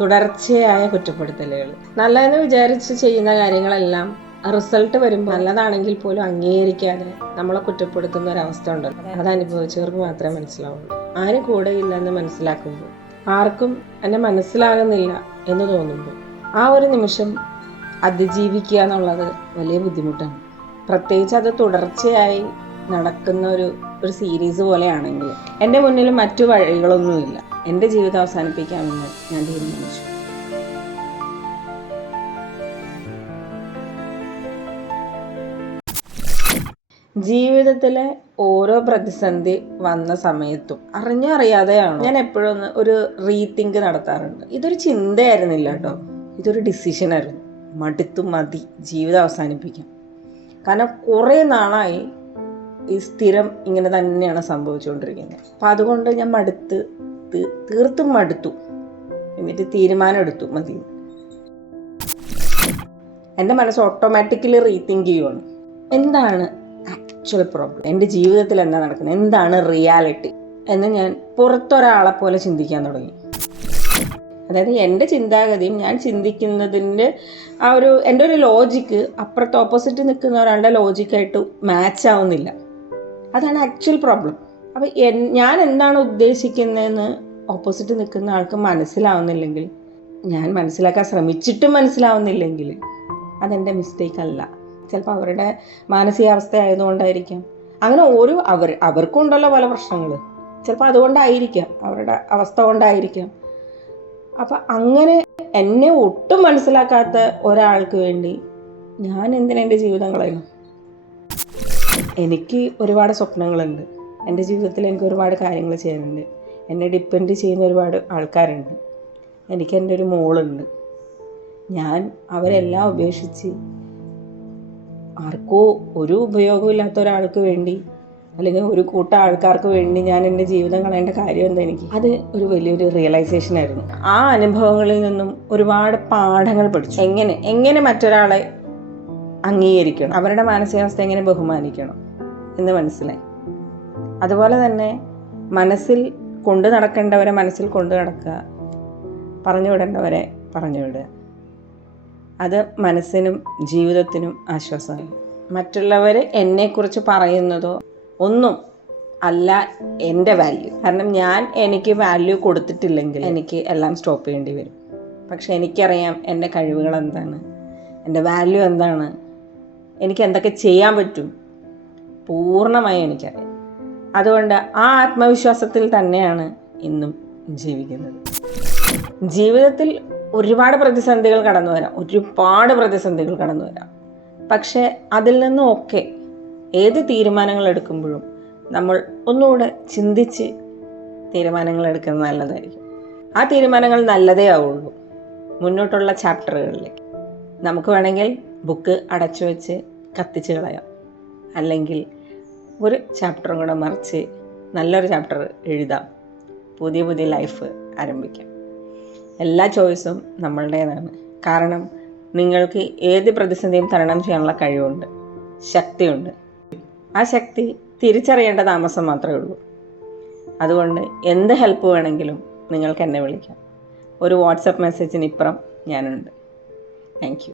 തുടർച്ചയായ കുറ്റപ്പെടുത്തലുകൾ. നല്ലതെന്ന് വിചാരിച്ച് ചെയ്യുന്ന കാര്യങ്ങളെല്ലാം റിസൾട്ട് വരുമ്പോൾ നല്ലതാണെങ്കിൽ പോലും അംഗീകരിക്കാതെ നമ്മളെ കുറ്റപ്പെടുത്തുന്ന ഒരവസ്ഥ ഉണ്ടല്ലോ. അത് അനുഭവിച്ചവർക്ക് മാത്രമേ മനസ്സിലാവുള്ളൂ. ആരും കൂടെ ഇല്ലെന്ന് മനസ്സിലാക്കുമ്പോൾ ആർക്കും എന്നെ മനസ്സിലാകുന്നില്ല എന്ന് തോന്നുമ്പോൾ ആ ഒരു നിമിഷം അതിജീവിക്കുക എന്നുള്ളത് വലിയ ബുദ്ധിമുട്ടാണ്. പ്രത്യേകിച്ച് അത് തുടർച്ചയായി നടക്കുന്ന ഒരു ഒരു സീരീസ് പോലെയാണെങ്കിൽ. എന്റെ മുന്നിൽ മറ്റു വഴികളൊന്നുമില്ല. എന്റെ ജീവിതം അവസാനിപ്പിക്കാമെന്ന് ഞാൻ തീരുമാനിച്ചു. ജീവിതത്തിലെ ഓരോ പ്രതിസന്ധി വന്ന സമയത്തും അറിഞ്ഞോ അറിയാതെയാണോ? ഞാൻ എപ്പോഴും ഒരു റീതിങ്ക് നടത്താറുണ്ട്. ഇതൊരു ചിന്തയായിരുന്നില്ല കേട്ടോ. ഇതൊരു ഡിസിഷനായിരുന്നു മടുത്തു മതി. ജീവിതം അവസാനിപ്പിക്കാം. കാരണം കുറേ നാളായി ഈ സ്ഥിരം ഇങ്ങനെ തന്നെയാണ് സംഭവിച്ചുകൊണ്ടിരിക്കുന്നത്. അപ്പം അതുകൊണ്ട് ഞാൻ മടുത്ത് തീർത്തും മടുത്തു. എന്നിട്ട് തീരുമാനം എടുത്തു മതി. എന്റെ മനസ്സ് ഓട്ടോമാറ്റിക്കലി റീതിങ്ക് ചെയ്യുവാണ്. എന്താണ് ആക്ച്വൽ പ്രോബ്ലം എന്റെ ജീവിതത്തിൽ എന്താ നടക്കുന്നത്? എന്താണ് റിയാലിറ്റി എന്ന് ഞാൻ പുറത്തൊരാളെ പോലെ ചിന്തിക്കാൻ തുടങ്ങി. അതായത് എന്റെ ചിന്താഗതിയും ഞാൻ ചിന്തിക്കുന്നതിന്റെ ആ ഒരു എന്റെ ഒരു ലോജിക്ക് അപ്പുറത്ത് ഓപ്പോസിറ്റ് നിൽക്കുന്ന ഒരാളുടെ ലോജിക്കായിട്ട് മാച്ച് ആവുന്നില്ല. അതാണ് ആക്ച്വൽ പ്രോബ്ലം അപ്പോൾ ഞാൻ എന്താണ് ഉദ്ദേശിക്കുന്നതെന്ന് ഓപ്പോസിറ്റ് നിൽക്കുന്ന ആൾക്ക് മനസ്സിലാവുന്നില്ലെങ്കിൽ ഞാൻ മനസ്സിലാക്കാൻ ശ്രമിച്ചിട്ടും മനസ്സിലാവുന്നില്ലെങ്കിൽ അതെന്റെ മിസ്റ്റേക്ക് അല്ല. ചിലപ്പോൾ അവരുടെ മാനസികാവസ്ഥ ആയതുകൊണ്ടായിരിക്കാം. അങ്ങനെ ഓരോ അവർ അവർക്കും ഉണ്ടല്ലോ പല പ്രശ്നങ്ങൾ ചിലപ്പോൾ അതുകൊണ്ടായിരിക്കാം അവരുടെ അവസ്ഥ കൊണ്ടായിരിക്കാം. അപ്പം അങ്ങനെ എന്നെ ഒട്ടും മനസ്സിലാക്കാത്ത ഒരാൾക്ക് വേണ്ടി ഞാൻ എന്തിനാ എന്റെ ജീവിതം എനിക്ക് ഒരുപാട് സ്വപ്നങ്ങളുണ്ട്. എന്റെ ജീവിതത്തിൽ എനിക്ക് ഒരുപാട് കാര്യങ്ങൾ ചെയ്യാനുണ്ട് എന്നെ ഡിപ്പെൻഡ് ചെയ്യുന്ന ഒരുപാട് ആൾക്കാരുണ്ട്. എനിക്ക് എന്റെ ഒരു മോളുണ്ട്. ഞാൻ അവരെല്ലാം ഉപേക്ഷിച്ച് ആർക്കോ ഒരു ഉപയോഗമില്ലാത്ത ഒരാൾക്ക് വേണ്ടി അല്ലെങ്കിൽ ഒരു കൂട്ടം ആൾക്കാർക്ക് വേണ്ടി ഞാൻ എന്റെ ജീവിതം കളയേണ്ട കാര്യം എന്താ എനിക്ക്? അത് ഒരു വലിയൊരു റിയലൈസേഷൻ ആയിരുന്നു. ആ അനുഭവങ്ങളിൽ നിന്നും ഒരുപാട് പാഠങ്ങൾ പഠിച്ചു. എങ്ങനെ എങ്ങനെ മറ്റൊരാളെ അംഗീകരിക്കണം? അവരുടെ മാനസികാവസ്ഥ എങ്ങനെ ബഹുമാനിക്കണം എന്ന് മനസ്സിലായി. അതുപോലെ തന്നെ മനസ്സിൽ കൊണ്ടു നടക്കേണ്ടവരെ മനസ്സിൽ കൊണ്ടു നടക്കുക. പറഞ്ഞു വിടേണ്ടവരെ പറഞ്ഞു വിടുക. അത് മനസ്സിനും ജീവിതത്തിനും ആശ്വാസമാണ്. മറ്റുള്ളവർ എന്നെക്കുറിച്ച് പറയുന്നതോ ഒന്നും അല്ല എന്റെ വാല്യൂ കാരണം ഞാൻ എനിക്ക് വാല്യൂ കൊടുത്തിട്ടില്ലെങ്കിൽ എനിക്ക് എല്ലാം സ്റ്റോപ്പ് ചെയ്യേണ്ടി വരും. പക്ഷെ എനിക്കറിയാം എന്റെ കഴിവുകൾ എന്താണ് എന്റെ വാല്യൂ എന്താണ് എനിക്ക് എന്തൊക്കെ ചെയ്യാൻ പറ്റും. പൂർണമായി എനിക്കറിയാം. അതുകൊണ്ട് ആ ആത്മവിശ്വാസത്തിൽ തന്നെയാണ് ഇന്നും ജീവിക്കുന്നത്. ജീവിതത്തിൽ ഒരുപാട് പ്രതിസന്ധികൾ കടന്നു വരാം. ഒരുപാട് പ്രതിസന്ധികൾ കടന്നു വരാം. പക്ഷേ അതിൽ നിന്നും ഒക്കെ ഏത് തീരുമാനങ്ങൾ എടുക്കുമ്പോഴും നമ്മൾ ഒന്നുകൂടെ ചിന്തിച്ച് തീരുമാനങ്ങൾ എടുക്കുന്നത് നല്ലതായിരിക്കും. ആ തീരുമാനങ്ങൾ നല്ലതേ ആവുള്ളൂ. മുന്നോട്ടുള്ള ചാപ്റ്ററുകളിലേക്ക്. നമുക്ക് വേണമെങ്കിൽ ബുക്ക് അടച്ചു വെച്ച് കത്തിച്ച് കളയാം. അല്ലെങ്കിൽ ഒരു ചാപ്റ്ററും കൂടെ മറിച്ച് നല്ലൊരു ചാപ്റ്റർ എഴുതാം. പുതിയ പുതിയ ലൈഫ് ആരംഭിക്കാം. എല്ലാ ചോയ്സും നമ്മളുടേതാണ്. കാരണം നിങ്ങൾക്ക് ഏത് പ്രതിസന്ധിയും തരണം ചെയ്യാനുള്ള കഴിവുണ്ട്. ശക്തിയുണ്ട്. ആ ശക്തി തിരിച്ചറിയേണ്ട താമസം മാത്രമേ ഉള്ളൂ. അതുകൊണ്ട് എന്ത് ഹെൽപ്പ് വേണമെങ്കിലും നിങ്ങൾക്ക് എന്നെ വിളിക്കാം. ഒരു വാട്സപ്പ് മെസ്സേജിന് ഇപ്പുറം ഞാനുണ്ട്. താങ്ക്